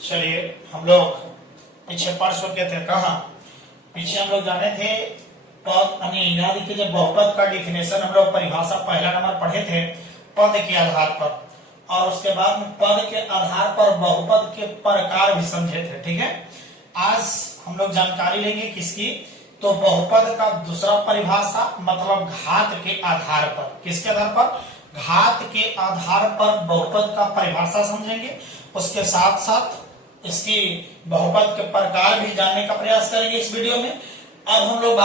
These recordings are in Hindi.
चलिए हम लोग पीछे पढ़ चुके थे। कहा पीछे हम लोग जाने थे पद याद कीजिए बहुपद का डिफिनेशन हम लोग परिभाषा पहला नंबर पढ़े थे पद के आधार पर, और उसके बाद में पद के आधार पर बहुपद के प्रकार भी समझे थे। ठीक है, आज हम लोग जानकारी लेंगे किसकी, तो बहुपद का दूसरा परिभाषा मतलब घात के आधार पर। किसके आधार पर? घात के आधार पर बहुपद का परिभाषा समझेंगे। उसके साथ साथ इसकी बहुपद के प्रकार भी जानने का प्रयास करेंगे इस वीडियो में। अब हम लोग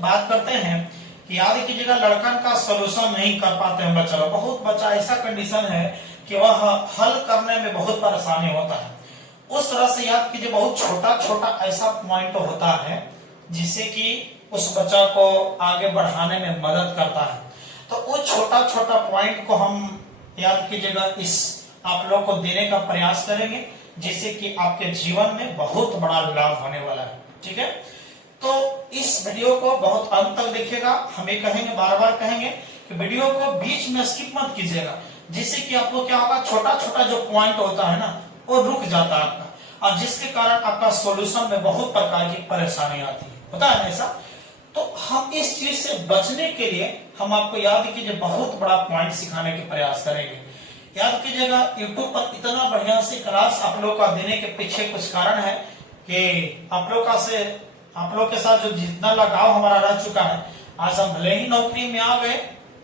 बात करते हैं कि याद कीजिएगा लड़कन का सोल्यूशन नहीं कर पाते हैं बच्चा लोग। बहुत बच्चा ऐसा कंडीशन है कि वह हल करने में बहुत परेशानी होता है। उस तरह से याद कीजिए बहुत छोटा छोटा ऐसा पॉइंट होता है जिससे कि उस बच्चा को आगे बढ़ाने में मदद करता है। तो वो छोटा छोटा पॉइंट को हम याद कीजिएगा इस आप लोग को देने का प्रयास करेंगे, जिससे कि आपके जीवन में बहुत बड़ा लाभ होने वाला है। ठीक है, तो इस वीडियो को बहुत अंत तक देखिएगा। हम ये कहेंगे, बार बार कहेंगे कि वीडियो को बीच में स्किप मत कीजिएगा, जिससे कि आपको क्या होगा, छोटा छोटा जो पॉइंट होता है ना वो रुक जाता है आपका, और जिसके कारण आपका सॉल्यूशन में बहुत प्रकार की परेशानी आती है। होता है ना ऐसा? तो हम इस चीज से बचने के लिए हम आपको याद कीजिए बहुत बड़ा पॉइंट सिखाने के प्रयास करेंगे। याद कीजिएगा YouTube पर इतना बढ़िया से क्लास आप लोग का देने के पीछे कुछ कारण है कि आप लोग के साथ जो जितना लगाव हमारा रह चुका है, आज हम भले ही नौकरी में आ गए,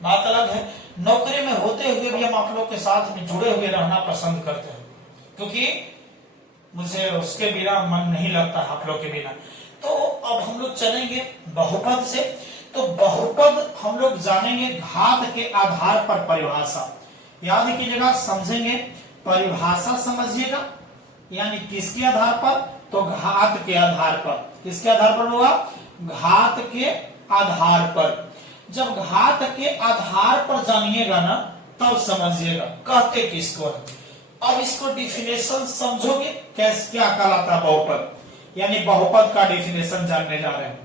बात अलग है, नौकरी में होते हुए भी हम आप लोग के साथ में जुड़े हुए रहना पसंद करते हैं, क्योंकि मुझे उसके बिना मन नहीं लगता आप लोग के बिना। तो अब हम लोग चलेंगे बहुपद से। तो बहुपद हम लोग जानेंगे घात के आधार पर परिभाषा। याद कीजिएगा, समझेंगे परिभाषा समझिएगा, यानी किसके आधार पर, तो घात के आधार पर। किसके आधार पर होगा? घात के आधार पर। जब घात के आधार पर जानिएगा ना तब समझिएगा कहते किसको है। अब इसको डिफिनेशन समझोगे कैसे, क्या कहलाता है बहुपद, यानी बहुपद का डिफिनेशन जानने जा रहे हैं।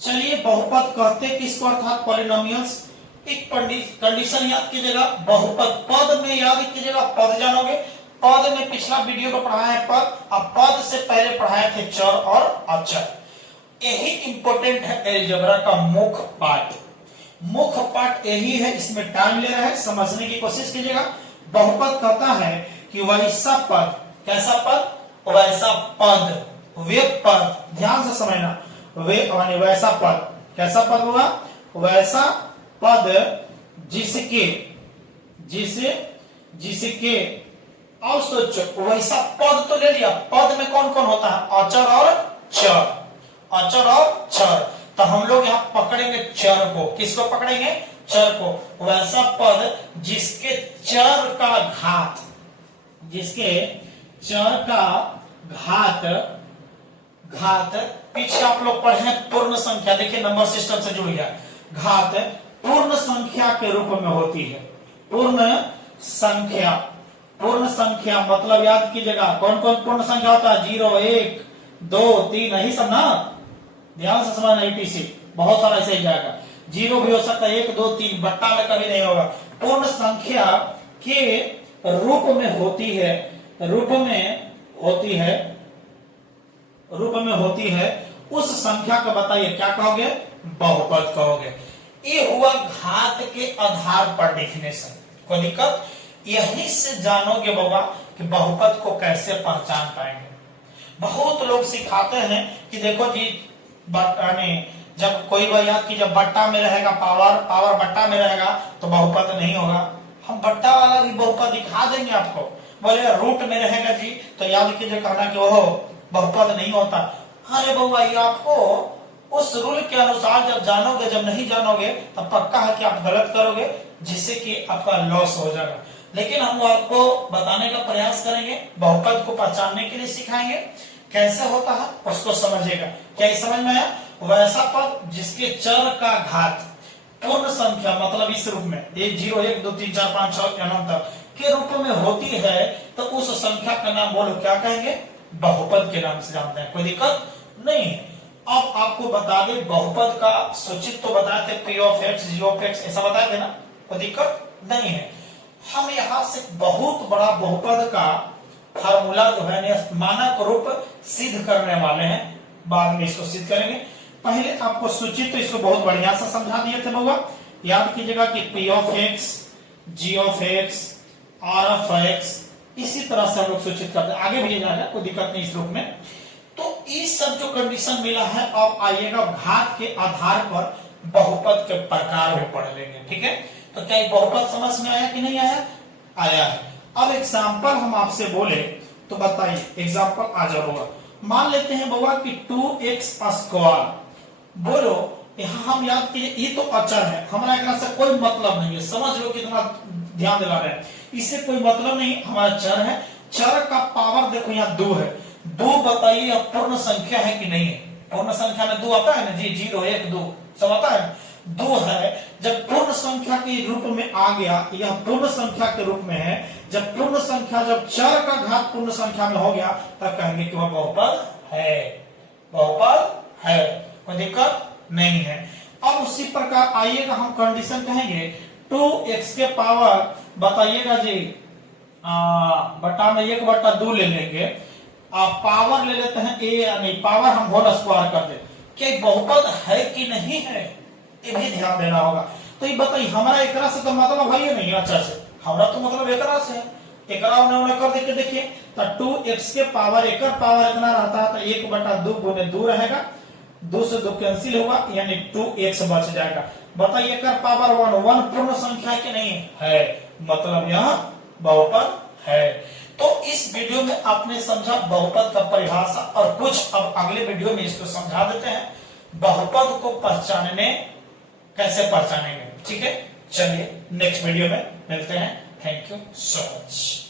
चलिए, बहुपद कहते किसको अर्थात पॉलिनोमियल्स। एक कंडीशन याद कीजिएगा, बहुपद पद में याद कीजिएगा, पद जानोगे। पद में पिछला वीडियो में पढ़ा है पद, अब पद से पहले पढ़ाए थे चर और अक्षर। यही इंपॉर्टेंट है एलजेब्रा का मुख्य पार्ट। मुख्य पार्ट यही है, इसमें टाइम ले रहा है, समझने की कोशिश कीजिएगा। बहुपद कहता है कि वैसा पद, कैसा पद, वैसा पद, वे पद, ध्यान से समझना, वे यानी वैसा पद, कैसा पद होगा, वैसा पद जिसके और सोचो वैसा पद तो ले लिया। पद में कौन कौन होता है? अचर और चर, अचर और चर। तो हम लोग यहाँ पकड़ेंगे चर को। किसको पकड़ेंगे? चर को। वैसा पद जिसके चर का घात, जिसके चर का घात पीछे आप लोग पढ़े पूर्ण संख्या, देखिए नंबर सिस्टम से जुड़ गया। घात पूर्ण संख्या के रूप में होती है। पूर्ण संख्या मतलब याद कीजिएगा कौन कौन पूर्ण संख्या होता है? 0, 1, 2, 3, यही सब ना, ध्यान से समझना। ATC बहुत सारा ऐसे ही जाएगा, 0 भी हो सकता है, 1, 2, 3, बट्टा में कभी नहीं होगा। पूर्ण संख्या के रूप में होती है उस संख्या को बताइए क्या कहोगे? बहुपद कहोगे। ये हुआ घात के आधार पर डिफिनेशन। कोई दिक्कत? यहीं से जानोगे बाबा कि बहुपद को कैसे पहचान पाएंगे। बहुत लोग सिखाते हैं कि देखो जी जब कोई याद की जब बट्टा में रहेगा, पावर बट्टा में रहेगा तो बहुपद नहीं होगा। हम बट्टा वाला भी बहुपद दिखा देंगे आपको। बोले रूट में रहेगा जी तो याद कीजिए कहना कि वो बहुपद नहीं होता। अरे बाबा, ये आपको उस रूल के अनुसार जब जानोगे, जब नहीं जानोगे तब पक्का है कि आप गलत करोगे, जिससे कि आपका लॉस हो जाएगा। लेकिन हम आपको बताने का प्रयास करेंगे, बहुपद को पहचानने के लिए सिखाएंगे। कैसे होता है उसको समझिएगा। क्या ये समझ में आया? वैसा पद जिसके चर का घात पूर्ण संख्या मतलब इस रूप में 1, 0, 1, 2, 3, 4, 5, 6 एवं तक के रूप में होती है, तो उस संख्या का नाम बोलो क्या कहेंगे? बहुपद के नाम से जानते हैं। कोई दिक्कत नहीं है। अब आपको बता दे बहुपद का सूचित तो बताए थे, P of x, G of x ऐसा बताए थे ना, कोई दिक्कत नहीं है। हम यहाँ से बहुत बड़ा बहुपद का फार्मूला जो है मानक रूप सिद्ध करने वाले हैं, बाद में इसको सिद्ध करेंगे। पहले आपको सूचित तो इसको बहुत बढ़िया से समझा दिए थे बउआ, याद कीजिएगा कि p of x, g of x, r of x, इसी तरह से हम लोग सूचित करते हैं। आगे भी जाएगा, कोई दिक्कत नहीं इस रूप में। तो इस सब जो कंडीशन मिला है, अब आइएगा घात के आधार पर बहुपद के प्रकार में पढ़ लेंगे, ठीक है। तो क्या बहुपद समझ में आया कि नहीं आया? आया है। अब एग्जाम्पल हम आपसे बोले तो बताइए, एग्जाम्पल आ जाओ। मान लेते हैं बउआ कि 2x², बोलो यहां हम याद कीजिए ये तो अचर है, हमारा एक से कोई मतलब नहीं है, समझ लो कितना ध्यान दिला रहे हैं, इससे कोई मतलब नहीं, हमारा चर है। चर का पावर देखो यहाँ 2 है। 2 बताइए अब पूर्ण संख्या है कि नहीं है? पूर्ण संख्या में 2 आता है ना जी, 0 1 2 सब आता है, 2 है। जब पूर्ण संख्या के रूप में आ गया, यह पूर्ण संख्या के रूप में है। जब पूर्ण संख्या, जब चर का घात पूर्ण संख्या में हो गया, तब कहेंगे कि वह बहुपद है, बहुपद है, कोई दिक्कत नहीं है। अब उसी प्रकार आइएगा हम कंडीशन कहेंगे 2x के पावर बताइएगा जी बटा में 1/2 ले लेंगे, पावर ले लेते हैं a, यानी पावर हम होल स्क्वायर कर दे। क्या बहुपद है कि नहीं है, ये भी ध्यान देना होगा। तो ये बताइए हमारा एक से तो मतलब है ही नहीं, अच्छा से हमारा तो मतलब एक से है, एक उन्होंने कर देखे देखिए, तो 2x के पावर एक पावर इतना रहता है, तो 1/2 गुने 2 रहेगा, 2 से 2 कैंसिल होगा, यानी 2x बच जाएगा। बताइए एक पावर 1 पूर्ण संख्या के नहीं है, मतलब यह बहुपद है। तो इस वीडियो में आपने समझा बहुपद का परिभाषा, और कुछ अब अगले वीडियो में इसको समझा देते हैं बहुपद को पहचानने, कैसे पहचानेंगे, ठीक है। चलिए नेक्स्ट वीडियो में मिलते हैं। Thank you so much.